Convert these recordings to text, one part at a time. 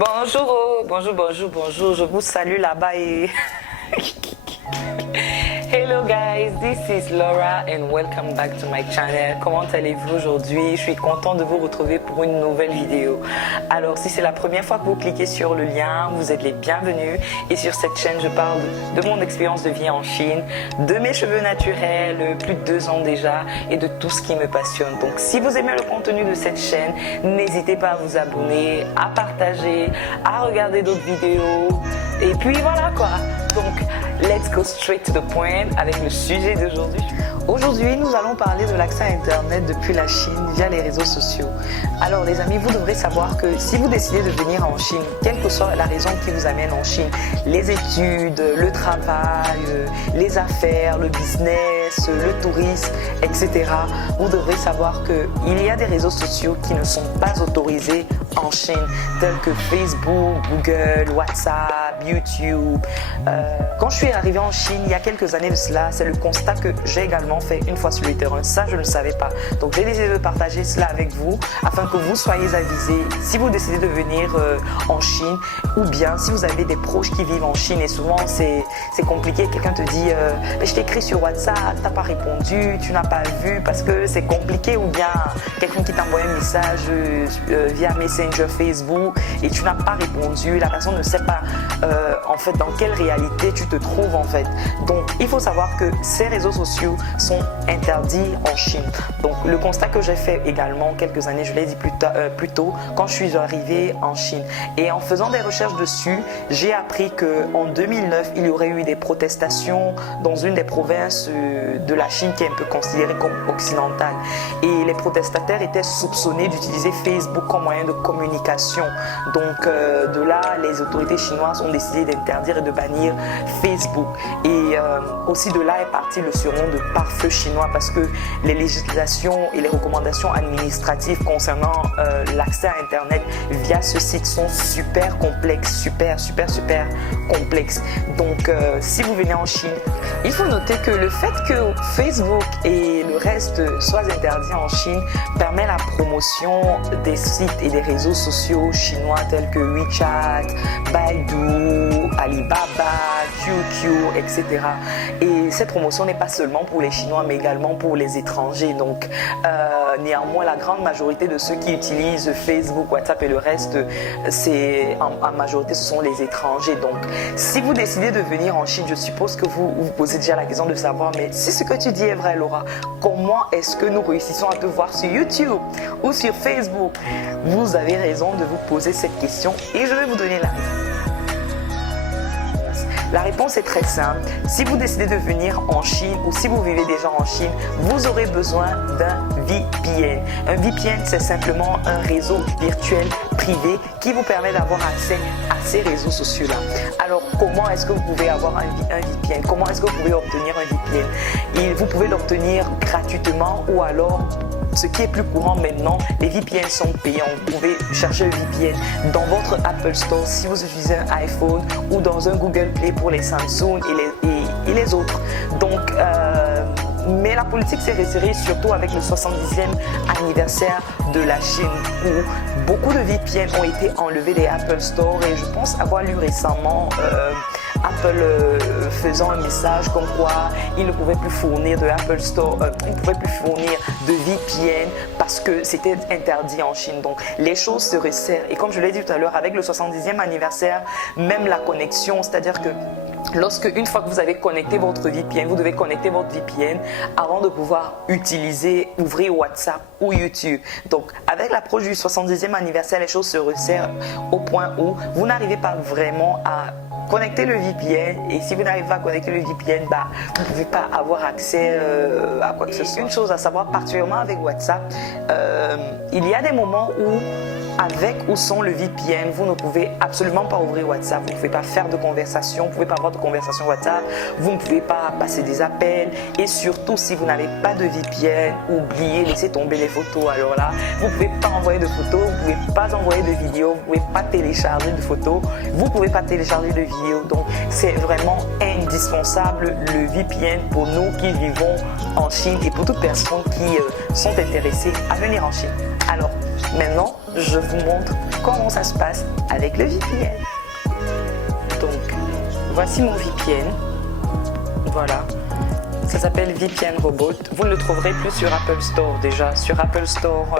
Bonjour, bonjour, je vous salue là-bas et... Hello guys, this is Laura and welcome back to my channel. Comment allez-vous aujourd'hui? Je suis content de vous retrouver pour une nouvelle vidéo. Alors si c'est la première fois que vous cliquez sur le lien, vous êtes les bienvenus. Et sur cette chaîne, je parle de mon expérience de vie en Chine, de mes cheveux naturels, plus de 2 ans déjà, et de tout ce qui me passionne. Donc si vous aimez le contenu de cette chaîne, n'hésitez pas à vous abonner, à partager, à regarder d'autres vidéos. Et puis voilà quoi. Donc, let's go straight to the point avec le sujet d'aujourd'hui. Aujourd'hui, nous allons parler de l'accès à Internet depuis la Chine via les réseaux sociaux. Alors les amis, vous devrez savoir que si vous décidez de venir en Chine, quelle que soit la raison qui vous amène en Chine, les études, le travail, les affaires, le business, le tourisme, etc., vous devrez savoir qu'il y a des réseaux sociaux qui ne sont pas autorisés en Chine, tels que Facebook, Google, WhatsApp, YouTube. Quand je suis arrivée en Chine il y a quelques années de cela, c'est le constat que j'ai également fait une fois sur le terrain. Ça, je ne savais pas. Donc, j'ai décidé de partager cela avec vous afin que vous soyez avisés si vous décidez de venir en Chine ou bien si vous avez des proches qui vivent en Chine et souvent c'est compliqué. Quelqu'un te dit je t'ai écrit sur WhatsApp, tu n'as pas répondu, tu n'as pas vu parce que c'est compliqué ou bien quelqu'un qui t'envoie un message via Messenger Facebook et tu n'as pas répondu, la personne ne sait pas en fait dans quelle réalité tu te trouves en fait. Donc il faut savoir que ces réseaux sociaux sont interdits en Chine. Donc le constat que j'ai fait également quelques années, je l'ai dit plus tôt, quand je suis arrivée en Chine. Et en faisant des recherches dessus, j'ai appris qu'en 2009, il y aurait eu des protestations dans une des provinces de la Chine qui est un peu considérée comme occidentale. Et les protestataires étaient soupçonnés d'utiliser Facebook comme moyen de communication. Donc de là, les autorités chinoises ont décidé d'interdire et de bannir Facebook. Et aussi de là est parti le surnom de pare-feu chinois parce que les législations et les recommandations administratives concernant l'accès à Internet via ce site sont super complexes, super complexes. Donc si vous venez en Chine, il faut noter que le fait que Facebook et le reste soient interdits en Chine permet la promotion des sites et des réseaux sociaux chinois tels que WeChat, Baidu, Alibaba, QQ, etc. Et cette promotion n'est pas seulement pour les Chinois mais également pour les étrangers. Donc néanmoins la grande majorité de ceux qui utilisent Facebook, WhatsApp et le reste, en majorité ce sont les étrangers. Donc si vous décidez de venir en Chine, je suppose que vous vous posez déjà la question de savoir mais si ce que tu dis est vrai Laura, comment est-ce que nous réussissons à te voir sur YouTube ou sur Facebook? Vous avez raison de vous poser cette question et je vais vous donner la réponse. La réponse est très simple. Si vous décidez de venir en Chine ou si vous vivez déjà en Chine, vous aurez besoin d'un VPN. Un VPN, c'est simplement un réseau virtuel privé qui vous permet d'avoir accès à ces réseaux sociaux-là. Alors, comment est-ce que vous pouvez avoir un VPN? Comment est-ce que vous pouvez obtenir un VPN? Vous pouvez l'obtenir gratuitement ou alors ce qui est plus courant maintenant, les VPN sont payants. Vous pouvez chercher le VPN dans votre Apple Store si vous utilisez un iPhone ou dans un Google Play pour les Samsung et les autres. Donc, mais la politique s'est resserrée surtout avec le 70e anniversaire de la Chine où beaucoup de VPN ont été enlevés des Apple Store et je pense avoir lu récemment Apple faisant un message comme quoi il ne pouvait plus fournir de Apple Store, il ne pouvait plus fournir de VPN parce que c'était interdit en Chine. Donc les choses se resserrent et comme je l'ai dit tout à l'heure, avec le 70e anniversaire, même la connexion, c'est-à-dire que une fois que vous avez connecté votre VPN, vous devez connecter votre VPN avant de pouvoir ouvrir WhatsApp ou YouTube. Donc, avec l'approche du 70e anniversaire, les choses se resserrent au point où vous n'arrivez pas vraiment à connecter le VPN et si vous n'arrivez pas à connecter le VPN, vous ne pouvez pas avoir accès à quoi que ce soit. Une chose à savoir, particulièrement avec WhatsApp, il y a des moments où avec ou sans le VPN, vous ne pouvez absolument pas ouvrir WhatsApp, vous ne pouvez pas faire de conversation, vous ne pouvez pas avoir de conversation WhatsApp, vous ne pouvez pas passer des appels et surtout si vous n'avez pas de VPN, oubliez, laissez tomber les photos. Alors là, vous ne pouvez pas envoyer de photos, vous ne pouvez pas envoyer de vidéos, vous ne pouvez pas télécharger de photos, vous ne pouvez pas télécharger de vidéos. Donc c'est vraiment indispensable le VPN pour nous qui vivons en Chine et pour toutes personnes qui sont intéressées à venir en Chine. Alors, Maintenant, je vous montre comment ça se passe avec le VPN. Donc, voici mon VPN. Voilà. Ça s'appelle VPN Robot. Vous le trouverez plus sur Apple Store déjà. Sur Apple Store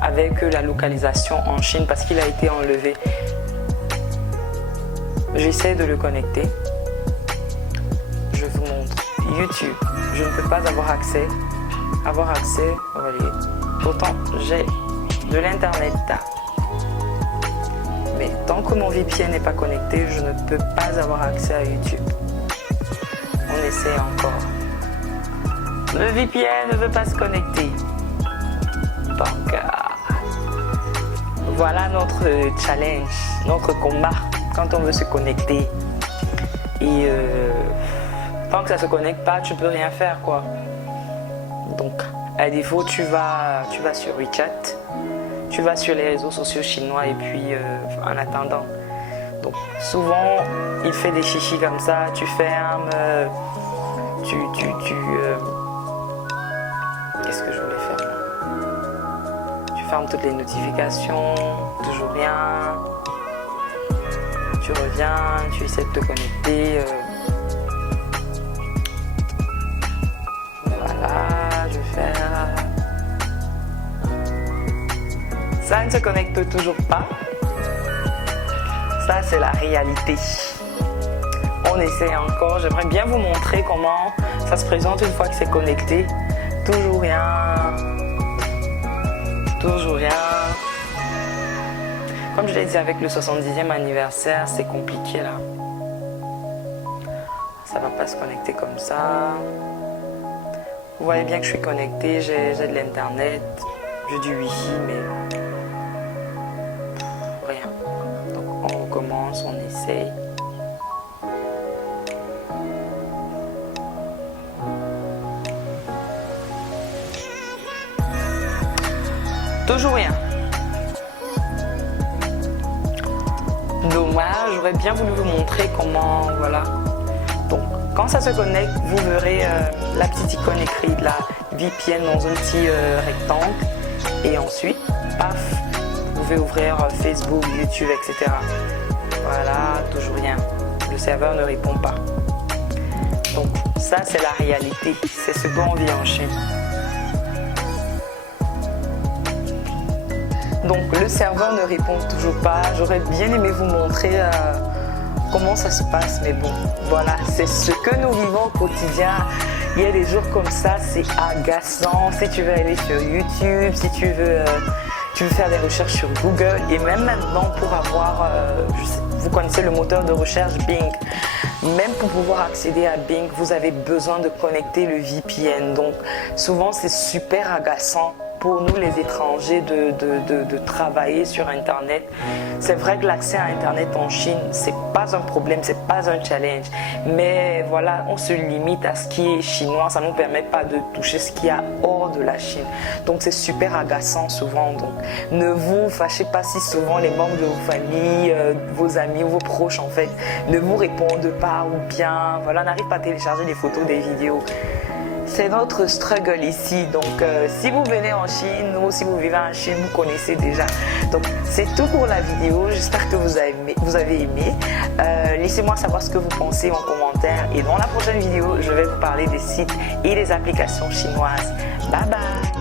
avec la localisation en Chine parce qu'il a été enlevé. J'essaie de le connecter. Je vous montre YouTube. Je ne peux pas avoir accès. Voyez. Pourtant, j'ai de l'internet. Mais tant que mon VPN n'est pas connecté, je ne peux pas avoir accès à YouTube. On essaie encore. Le VPN ne veut pas se connecter. Donc, voilà notre challenge, notre combat quand on veut se connecter. Et tant que ça ne se connecte pas, tu ne peux rien faire, quoi. Donc, à défaut, tu vas sur WeChat, tu vas sur les réseaux sociaux chinois et puis en attendant. Donc, souvent, il fait des chichis comme ça, tu fermes, qu'est-ce que je voulais faire là? Tu fermes toutes les notifications, toujours rien. Tu reviens, tu essaies de te connecter. Voilà, je vais faire. Ça ne se connecte toujours pas. Ça, c'est la réalité. On essaie encore. J'aimerais bien vous montrer comment ça se présente une fois que c'est connecté. Toujours rien. Toujours rien. Comme je l'ai dit, avec le 70e anniversaire, c'est compliqué là. Ça va pas se connecter comme ça. Vous voyez bien que je suis connecté, j'ai de l'internet, j'ai du wifi, mais rien. Donc on recommence, on essaye. Toujours rien. Dommage, j'aurais bien voulu vous montrer comment, voilà. Donc, quand ça se connecte, vous verrez la petite icône écrite, la VPN dans un petit rectangle. Et ensuite, paf, vous pouvez ouvrir Facebook, YouTube, etc. Voilà, toujours rien. Le serveur ne répond pas. Donc, ça, c'est la réalité. C'est ce qu'on vit en Chine. Donc le serveur ne répond toujours pas. J'aurais bien aimé vous montrer comment ça se passe, mais bon, voilà, c'est ce que nous vivons au quotidien. Il y a des jours comme ça, c'est agaçant. Si tu veux aller sur YouTube, si tu veux faire des recherches sur Google, et même maintenant pour avoir, vous connaissez le moteur de recherche Bing. Même pour pouvoir accéder à Bing, vous avez besoin de connecter le VPN. Donc souvent, c'est super agaçant pour nous les étrangers de travailler sur Internet. C'est vrai que l'accès à Internet en Chine, c'est pas un problème, c'est pas un challenge. Mais voilà, on se limite à ce qui est chinois, ça ne nous permet pas de toucher ce qu'il y a hors de la Chine. Donc c'est super agaçant souvent. Donc ne vous fâchez pas si souvent les membres de vos familles, vos amis ou vos proches en fait, ne vous répondent pas ou bien voilà, n'arrivent pas à télécharger des photos, des vidéos. C'est notre struggle ici, donc si vous venez en Chine ou si vous vivez en Chine, vous connaissez déjà. Donc c'est tout pour la vidéo, j'espère que vous avez aimé. Laissez-moi savoir ce que vous pensez en commentaire et dans la prochaine vidéo, je vais vous parler des sites et des applications chinoises. Bye bye!